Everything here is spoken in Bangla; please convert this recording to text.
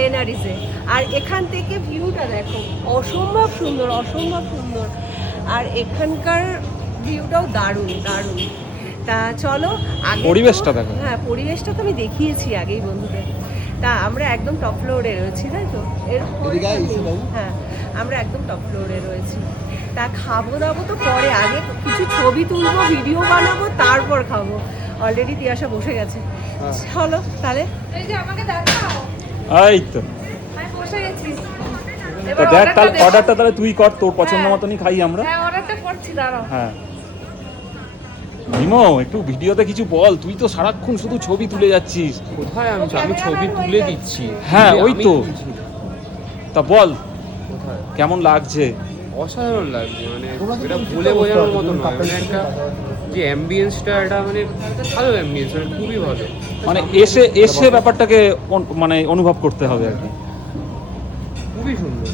গ্লেনারিসে। আর এখান থেকে ভিউটা দেখো, অসম্ভব সুন্দর, অসম্ভব সুন্দর। আর এখানকার ভিউটাও দারুণ দারুণ। তা চলো আগে পরিবেশটা দেখো। হ্যাঁ, পরিবেশটা তো আমি দেখিয়েছি আগেই বন্ধুদের। তা আমরা একদম টপ ফ্লোরে রয়েছি, তাই তো? হ্যাঁ, আমরা একদম টপ ফ্লোরে রয়েছি। তা খাবো দাবো তো পরে, আগে কিছু ছবি তুলবো, ভিডিও বানাবো, তারপর খাবো। অলরেডি তিয়াশা বসে গেছে। চলো তাহলে। এই যে আমাকে দেখাও। এই তো আমি বসে গেছি। তা দেখ, তাহলে অর্ডারটা তাহলে তুই কর, তোর পছন্দ মতনই খাই আমরা। হ্যাঁ, অর্ডারটা করছি, দাঁড়াও। হ্যাঁ নিমো, একটু ভিডিওতে কিছু বল, তুই তো সারাক্ষণ শুধু ছবি তুলে যাচ্ছিস। কোথায় আমি ছবি তুলে দিচ্ছি। হ্যাঁ ওই আমি তো। তুলছি। তা বল কোথায়? কেমন লাগছে? অসাধারণ লাগছে, মানে এটা বলে বোঝানোর মতো নয়। মানে একটা যে অ্যাম্বিয়েন্সটা, এটা মানে ভালো অ্যাম্বিয়েন্স, মানে খুবই ভালো। মানে এসে এসে ব্যাপারটাকে মানে অনুভব করতে হবে আর কি। খুবই সুন্দর।